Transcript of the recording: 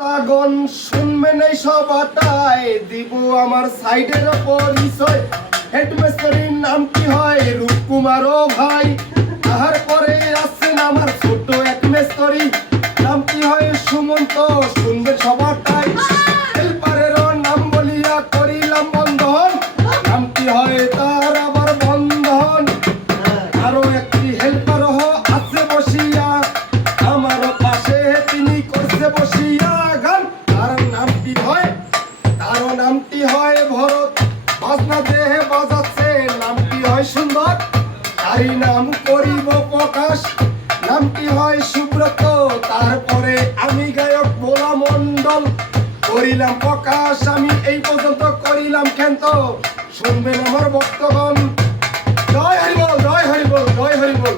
আগন শুনবেন এই সবাটায় দিব আমার সাইডের পরিচয়। হেডমাস্টারের নাম কি হয় রূপকুমার ও ভাই। তাহার পরে আছেন আমার ছোট এক মেস্তরি, নাম কি হয় সুমন্ত। শুনবেন সবাটাই হেল্পারেরও নাম বলিয়া করিলাম বন্ধন, নাম কি হয় তার আবার বন্ধন। আরো একটি হেল্পার আছে বসিয়া আমার পাশে, তিনি করছে বসিয়া গান। তার নামটি হয় ভরত, বাজনা দেহে বাজাচ্ছে, নামটি হয় সুন্দর। তারই নাম করিব প্রকাশ, নামটি হয় সুব্রত। তারপরে আমি গায়ক ভোলা মণ্ডল করিলাম প্রকাশ। আমি এই পর্যন্ত করিলাম ক্ষান্ত, শুনবেন আমার বক্তব্য। জয় হরিবল, জয় হরিবল, জয় হরিবল।